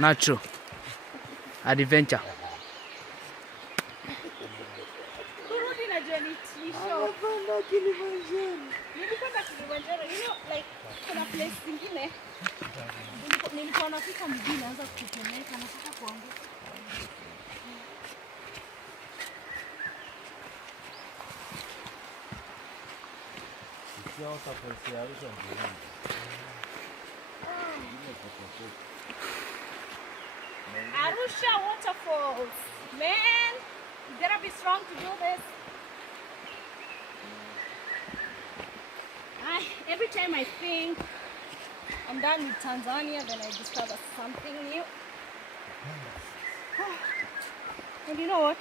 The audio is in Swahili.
natural adventure. Kurudi na Johnny Tisho. Nilipenda Kilimanjaro. You know, like kuna place zingine nilikuwa nafika mjini naanza kutetemeka nataka kuanguka. Arusha waterfalls. Man, you gotta be strong to do this. Every time I think I'm done with Tanzania, then I discover something new. And you know what?